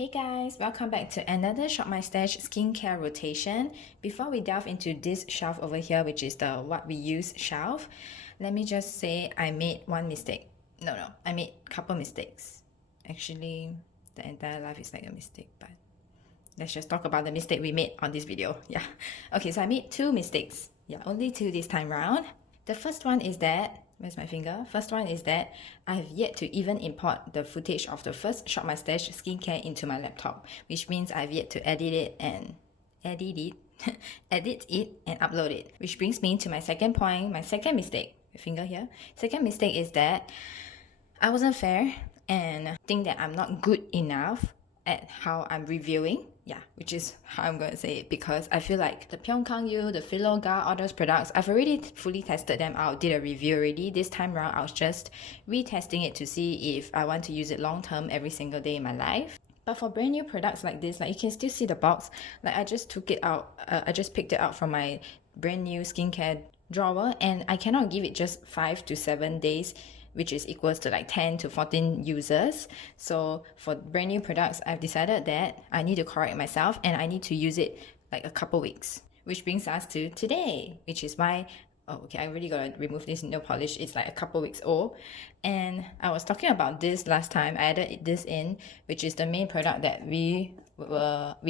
Hey guys, welcome back to another Shop My Stash skincare rotation. Before we delve into this shelf over here, which is the what we use shelf, let me just say I made one mistake. No, I made a couple mistakes. Actually, the entire life is like a mistake, but let's just talk about the mistake we made on this video. Yeah. Okay, so I made two mistakes. Yeah, only two this time round. The first one is that where's my finger? First one is that I have yet to even import the footage of the first Shop My Stash skincare into my laptop, which means I've yet to edit it and upload it. Which brings me to my second point, my second mistake. My finger here. Second mistake is that I wasn't fair and think that I'm not good enough at how I'm reviewing. Yeah, which is how I'm going to say it, because I feel like the Pyunkang, the Filorga, all those products, I've already fully tested them out, did a review already. This time around, I was just retesting it to see if I want to use it long term every single day in my life. But for brand new products like this, like you can still see the box. Like I just took it out, I just picked it out from my brand new skincare drawer, and I cannot give it just 5 to 7 days, which is equals to like 10 to 14 users. So for brand new products, I've decided that I need to correct myself and I need to use it like a couple weeks. Which brings us to today, which is why, oh okay, I really gotta remove this nail polish. It's like a couple weeks old. And I was talking about this last time. I added this in, which is the main product that we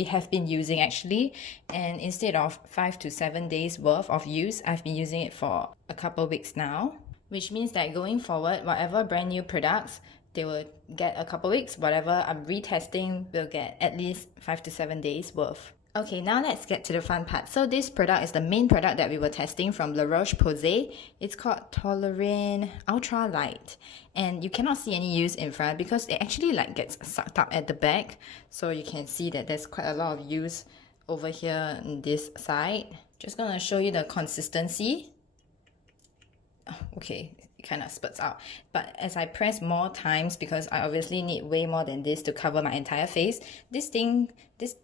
have been using actually, and instead of 5 to 7 days worth of use, I've been using it for a couple weeks now. Which means that going forward, whatever brand new products, they will get a couple weeks. Whatever I'm retesting will get at least 5 to 7 days worth. Okay, now let's get to the fun part. So this product is the main product that we were testing from Laroche Posay. It's called Toleriane Ultra Light. And you cannot see any use in front because it actually like gets sucked up at the back. So you can see that there's quite a lot of use over here on this side. Just gonna show you the consistency. Okay, it kind of spurts out, but as I press more times, because I obviously need way more than this to cover my entire face, this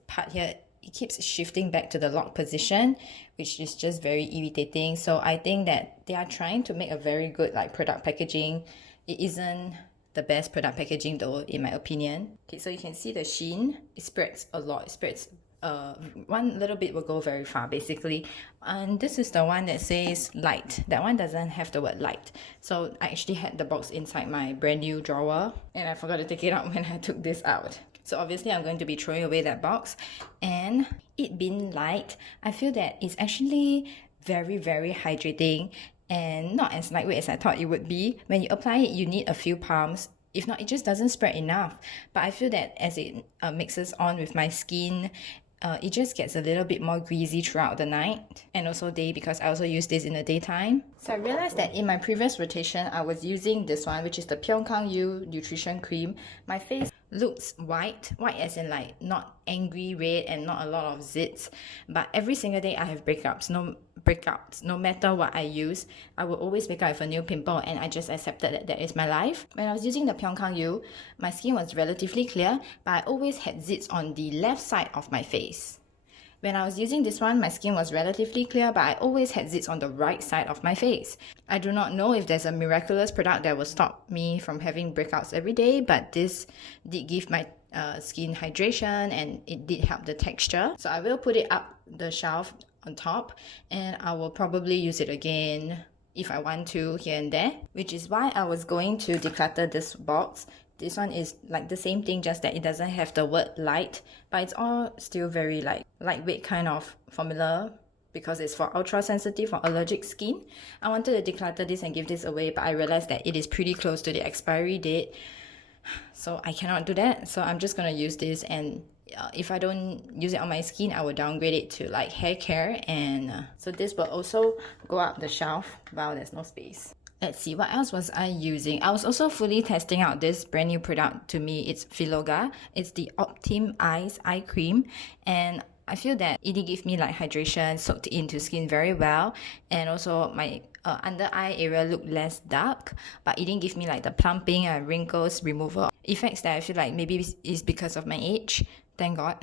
part here, it keeps shifting back to the lock position, which is just very irritating. So I think that they are trying to make a very good like product packaging. It isn't the best product packaging though, in my opinion. Okay, so you can see the sheen, it spreads a lot, it spreads one little bit will go very far basically. And this is the one that says light. That one doesn't have the word light. So I actually had the box inside my brand new drawer and I forgot to take it out when I took this out. So obviously I'm going to be throwing away that box. And it being light, I feel that it's actually very hydrating and not as lightweight as I thought it would be. When you apply it, you need a few pumps. If not, it just doesn't spread enough. But I feel that as it mixes on with my skin, it just gets a little bit more greasy throughout the night and also day, because I also use this in the daytime. So I realized that in my previous rotation, I was using this one, which is the Pyunkang Nutrition Cream. My face looks white as in like not angry red and not a lot of zits, but every single day I have breakouts. No matter what I use, I will always wake up with a new pimple, and I just accepted that that is my life. When I was using the Pyunkang, my skin was relatively clear, but I always had zits on the left side of my face. When I was using this one, my skin was relatively clear, but I always had zits on the right side of my face. I do not know if there's a miraculous product that will stop me from having breakouts every day, but this did give my skin hydration and it did help the texture. So I will put it up the shelf on top, and I will probably use it again if I want to here and there, which is why I was going to declutter this box. This one is like the same thing, just that it doesn't have the word light, but it's all still very like lightweight kind of formula because it's for ultra sensitive or allergic skin. I wanted to declutter this and give this away, but I realized that it is pretty close to the expiry date, so I cannot do that. So I'm just gonna use this, and if I don't use it on my skin, I will downgrade it to like hair care, and so this will also go up the shelf. Wow, there's no space. Let's see, what else was I using? I was also fully testing out this brand new product. To me, it's Filorga. It's the Optim Eyes Eye Cream, and I feel that it did give me like hydration, soaked into skin very well, and also my under eye area looked less dark, but it didn't give me like the plumping and wrinkles removal effects that I feel like maybe is because of my age. Thank God.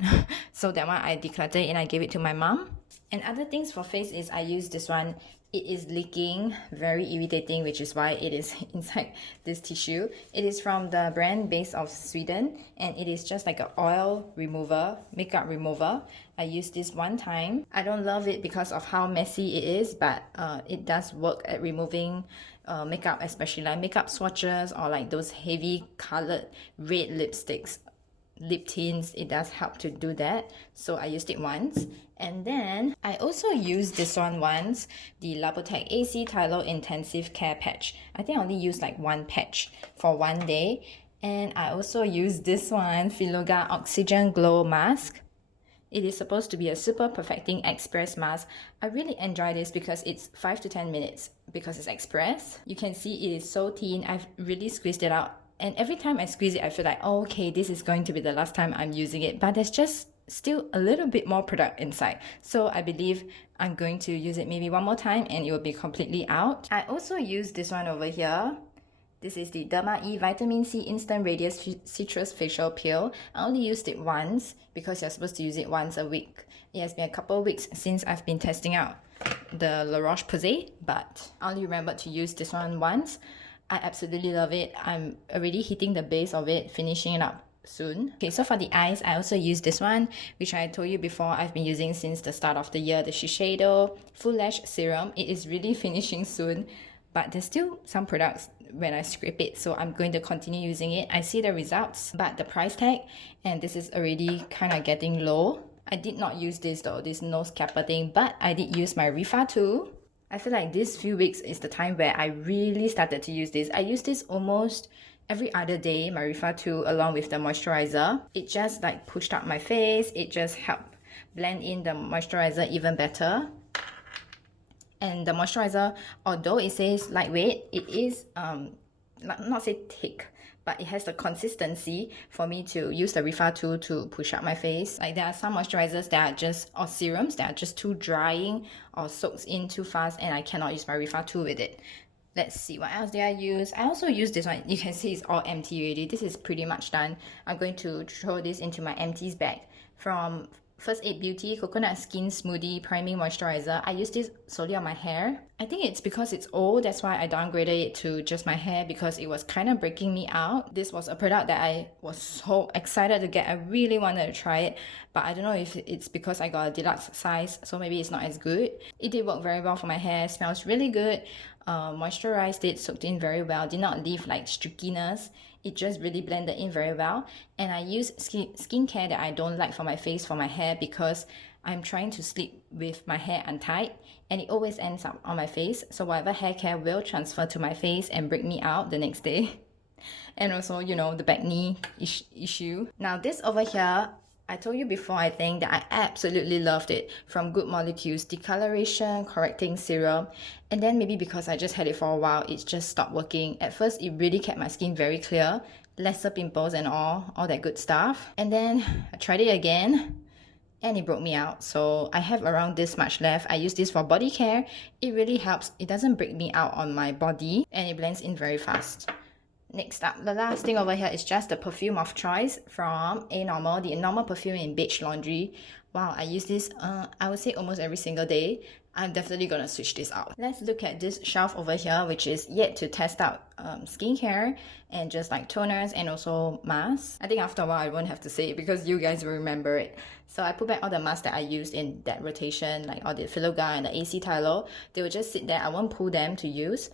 So that one I decluttered and I gave it to my mom. And other things for face is I use this one. It is leaking, very irritating, which is why it is inside this tissue. It is from the brand Baseofsweden, and it is just like an oil remover, makeup remover. I used this one time. I don't love it because of how messy it is, but it does work at removing makeup, especially like makeup swatches or like those heavy colored red lipsticks, lip tints. It does help to do that, so I used it once. And then I also used this one once, the Labottach AC Thyol Intensive Care Patch. I think I only used like one patch for one day. And I also used this one, Filorga Oxygen Glow Mask. It is supposed to be a super perfecting express mask. I really enjoy this because it's 5 to 10 minutes because it's express. You can see it is so thin. I've really squeezed it out. And every time I squeeze it, I feel like, oh, okay, this is going to be the last time I'm using it. But there's just still a little bit more product inside. So I believe I'm going to use it maybe one more time and it will be completely out. I also use this one over here. This is the Derma E Vitamin C Instant Radiance Citrus Facial Peel. I only used it once because you're supposed to use it once a week. It has been a couple of weeks since I've been testing out the Laroche posay, but I only remembered to use this one once. I absolutely love it. I'm already hitting the base of it, finishing it up soon. Okay, so for the eyes, I also use this one, which I told you before I've been using since the start of the year, the Shiseido Full Lash Serum. It is really finishing soon, but there's still some products when I scrape it, so I'm going to continue using it. I see the results, but the price tag, and this is already kind of getting low. I did not use this though, this nose capper thing, but I did use my Refa too. I feel like this few weeks is the time where I really started to use this. I use this almost every other day, my Refa 2 along with the moisturiser. It just like pushed up my face. It just helped blend in the moisturiser even better. And the moisturiser, although it says lightweight, it is not say thick, but it has the consistency for me to use the Refa 2 to push up my face. Like there are some moisturisers that are just, or serums that are just too drying or soaks in too fast, and I cannot use my Refa 2 with it. Let's see, what else did I use? I also use this one. You can see it's all empty already. This is pretty much done. I'm going to throw this into my empties bag from First Aid Beauty Coconut Skin Smoothie Priming Moisturizer. I use this solely on my hair. I think it's because it's old, that's why I downgraded it to just my hair, because it was kind of breaking me out. This was a product that I was so excited to get. I really wanted to try it, but I don't know if it's because I got a deluxe size, so maybe it's not as good. It did work very well for my hair, smells really good. Moisturized it, soaked in very well, did not leave like streakiness. It just really blended in very well. And I use skincare that I don't like for my face, for my hair, because I'm trying to sleep with my hair untied and it always ends up on my face. So whatever hair care will transfer to my face and break me out the next day. And also, you know, the acne issue. Now this over here, I told you before, I think, that I absolutely loved it. From Good Molecules Discoloration Correcting Serum. And then maybe because I just had it for a while, it just stopped working. At first, it really kept my skin very clear. Lesser pimples and all that good stuff. And then I tried it again and it broke me out. So I have around this much left. I use this for body care. It really helps. It doesn't break me out on my body and it blends in very fast. Next up, the last thing over here is just the perfume of choice from Anormal, the Anormal perfume in beige laundry. Wow, I use this, I would say almost every single day. I'm definitely gonna switch this out. Let's look at this shelf over here, which is yet to test out skincare and just like toners and also masks. I think after a while I won't have to say it because you guys will remember it. So I put back all the masks that I used in that rotation, like all the Filorga and the AC Thyol. They will just sit there. I won't pull them to use.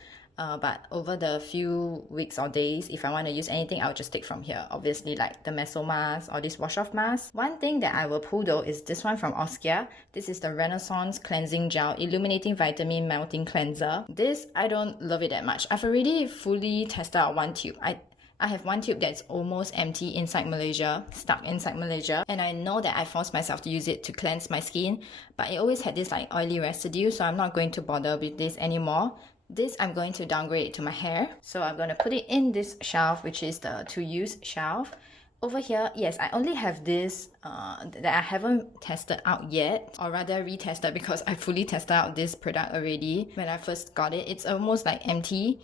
But over the few weeks or days, if I want to use anything, I'll just take from here. Obviously, like the meso mask or this wash-off mask. One thing that I will pull though is this one from Oskia. This is the Renaissance Cleansing Gel Illuminating Vitamin Melting Cleanser. This, I don't love it that much. I've already fully tested out one tube. I have one tube that's almost empty inside Malaysia, stuck inside Malaysia. And I know that I forced myself to use it to cleanse my skin, but it always had this like oily residue, so I'm not going to bother with this anymore. This I'm going to downgrade it to my hair. So I'm going to put it in this shelf, which is the to use shelf. Over here, yes, I only have this that I haven't tested out yet, or rather retested, because I fully tested out this product already when I first got it. It's almost like empty.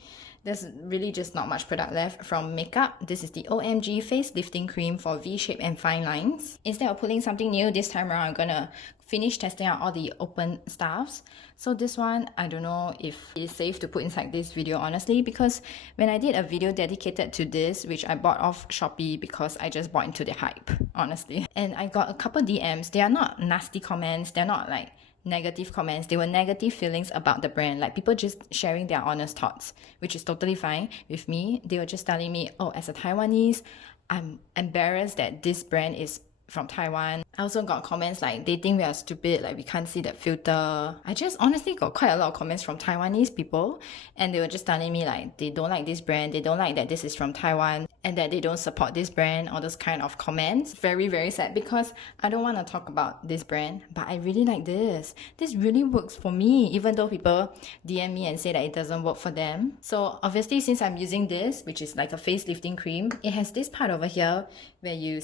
There's really just not much product left from Mkup. This is the OMG Face Lifting Cream for V-shape and fine lines. Instead of pulling something new, this time around I'm gonna finish testing out all the open stuffs. So this one, I don't know if it's safe to put inside this video honestly, because when I did a video dedicated to this, which I bought off Shopee because I just bought into the hype, honestly. And I got a couple DMs. They are not nasty comments, they're not like negative comments. They were negative feelings about the brand, like people just sharing their honest thoughts, which is totally fine with me. They were just telling me, oh, as a Taiwanese, I'm embarrassed that this brand is from Taiwan. I also got comments like they think we are stupid, like we can't see that filter. I just honestly got quite a lot of comments from Taiwanese people, and they were just telling me like they don't like this brand, they don't like that this is from Taiwan, and that they don't support this brand, all those kind of comments. Very, very sad, because I don't want to talk about this brand, but I really like this. This really works for me, even though people DM me and say that it doesn't work for them. So obviously, since I'm using this, which is like a face lifting cream, it has this part over here where you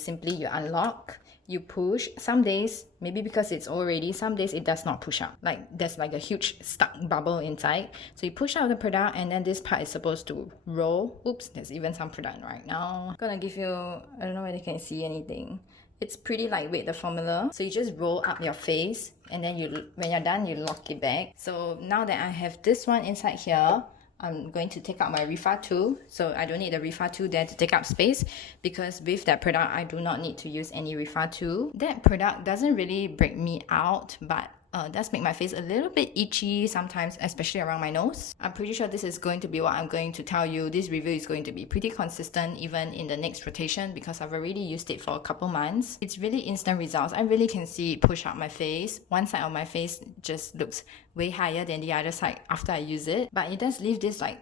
unlock, you push. Some days, maybe because it's already, some days it does not push out. Like there's like a huge stuck bubble inside. So you push out the product, and then this part is supposed to roll. Oops, there's even some product right now. I'm gonna give you, I don't know whether you can see anything. It's pretty lightweight, the formula. So you just roll up your face, and then when you're done, you lock it back. So now that I have this one inside here, I'm going to take out my Refa tool. So I don't need the Refa tool there to take up space, because with that product, I do not need to use any Refa tool. That product doesn't really break me out, but does make my face a little bit itchy sometimes, especially around my nose. I'm pretty sure this is going to be what I'm going to tell you. This review is going to be pretty consistent even in the next rotation, because I've already used it for a couple months. It's really instant results. I really can see it push out my face. One side of my face just looks way higher than the other side after I use it, but it does leave this like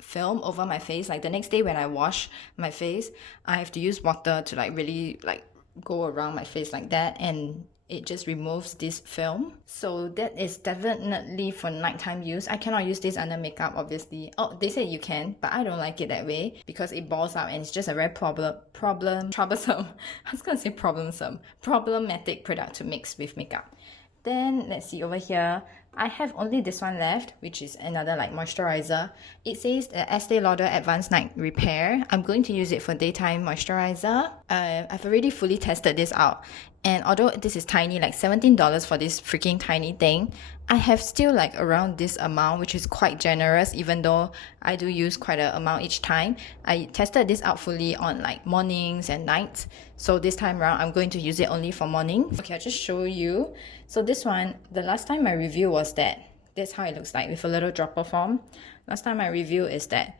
film over my face. Like the next day when I wash my face, I have to use water to like really like go around my face like that, and it just removes this film. So that is definitely for nighttime use. I cannot use this under makeup, obviously. Oh, they say you can, but I don't like it that way, because it balls out and it's just a very troublesome I was gonna say problematic product to mix with makeup. Then let's see over here, I have only this one left, which is another like moisturizer. It says the Estee Lauder Advanced Night Repair. I'm going to use it for daytime moisturizer. I've already fully tested this out, and although this is tiny, like $17 for this freaking tiny thing, I have still like around this amount, which is quite generous, even though I do use quite an amount each time. I tested this out fully on like mornings and nights, so this time around I'm going to use it only for morning. Okay, I'll just show you. So this one, the last time my review was that that's how it looks like with a little dropper form. Last time my review is that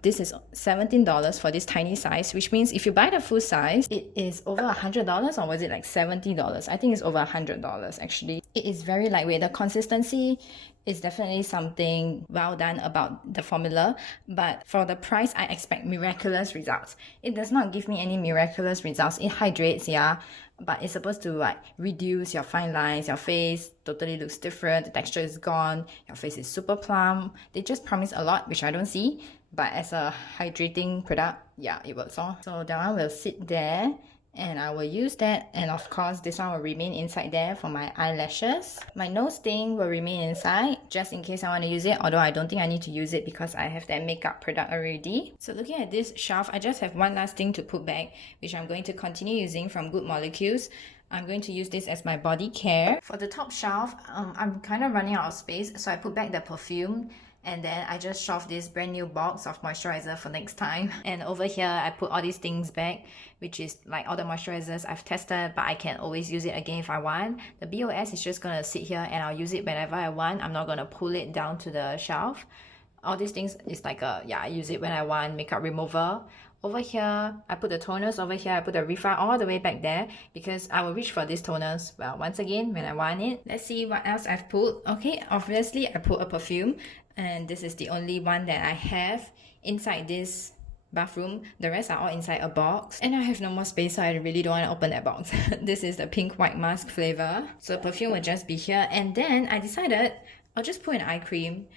this is $17 for this tiny size, which means if you buy the full size, it is over $100, or was it like $70? I think it's over $100 actually. It is very lightweight. The consistency is definitely something well done about the formula, but for the price, I expect miraculous results. It does not give me any miraculous results. It hydrates, yeah, but it's supposed to like reduce your fine lines. Your face totally looks different, the texture is gone, your face is super plump. They just promise a lot, which I don't see, but as a hydrating product, yeah, it works on. So that one will sit there, and I will use that, and of course this one will remain inside there for my eyelashes. My nose thing will remain inside just in case I want to use it, although I don't think I need to use it because I have that makeup product already. So looking at this shelf, I just have one last thing to put back, which I'm going to continue using from Good Molecules. I'm going to use this as my body care. For the top shelf, I'm kind of running out of space, so I put back the perfume, and then I just shoved this brand new box of moisturizer for next time. And over here, I put all these things back, which is like all the moisturizers I've tested, but I can always use it again if I want. The BOS is just gonna sit here and I'll use it whenever I want. I'm not gonna pull it down to the shelf. All these things is like a, yeah, I use it when I want, makeup remover. Over here, I put the toners. Over here, I put the Refa all the way back there because I will reach for these toners, well, once again, when I want it. Let's see what else I've put. Okay, obviously, I put a perfume, and this is the only one that I have inside this bathroom. The rest are all inside a box, and I have no more space, so I really don't want to open that box. This is the pink white musk flavor, so perfume will just be here. And then I decided I'll just put an eye cream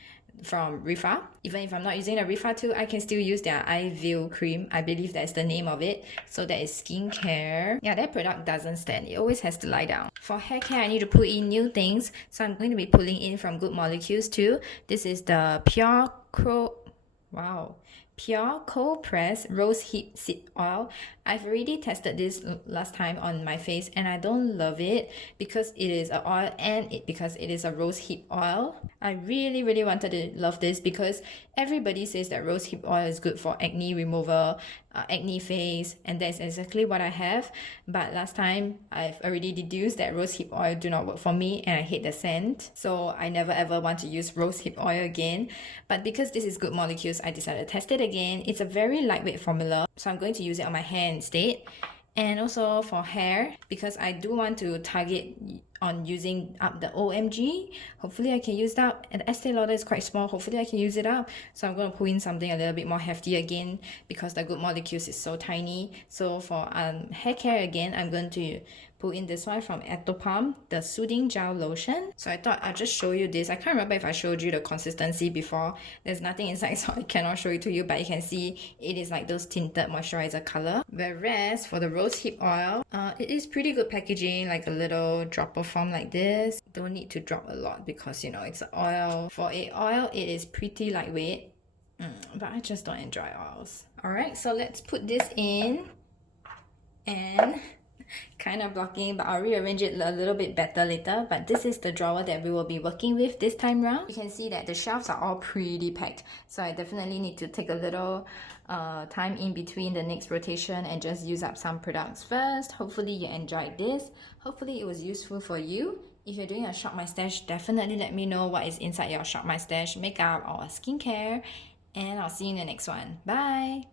from Refa. Even if I'm not using the Refa tool, I can still use their eye veil cream. I believe that's the name of it. So that is skincare. Yeah, that product doesn't stand. It always has to lie down. For hair care, I need to put in new things, so I'm going to be pulling in from Good Molecules too. This is the Wow. Pure cold press rosehip seed oil. I've already tested this last time on my face and I don't love it because it is a oil and because it is a rosehip oil. I really wanted to love this because everybody says that rosehip oil is good for acne removal, acne face, and that's exactly what I have. But last time I've already deduced that rosehip oil do not work for me and I hate the scent, so I never ever want to use rosehip oil again. But because this is good molecules, I decided to test it again. It's a very lightweight formula, so I'm going to use it on my hair instead. And also for hair, because I do want to target on using up the OMG. Hopefully I can use that. And the Estee Lauder is quite small. Hopefully I can use it up. So I'm going to pull in something a little bit more hefty again because the good molecules is so tiny. So for hair care again, I'm going to pull in this one from Atopalm, the Soothing Gel Lotion. So I thought I'll just show you this. I can't remember if I showed you the consistency before. There's nothing inside, so I cannot show it to you, but you can see it is like those tinted moisturizer color. Whereas for the rosehip oil, it is pretty good packaging, like a little dropper form like this. Don't need to drop a lot because you know it's an oil. For a oil, it is pretty lightweight, but I just don't enjoy oils. Alright, so let's put this in and kind of blocking, but I'll rearrange it a little bit better later. But this is the drawer that we will be working with this time round. You can see that the shelves are all pretty packed, so I definitely need to take a little time in between the next rotation and just use up some products first. Hopefully you enjoyed this. Hopefully it was useful for you. If you're doing a Shop My Stash, definitely let me know what is inside your Shop My Stash makeup or skincare, and I'll see you in the next one. Bye!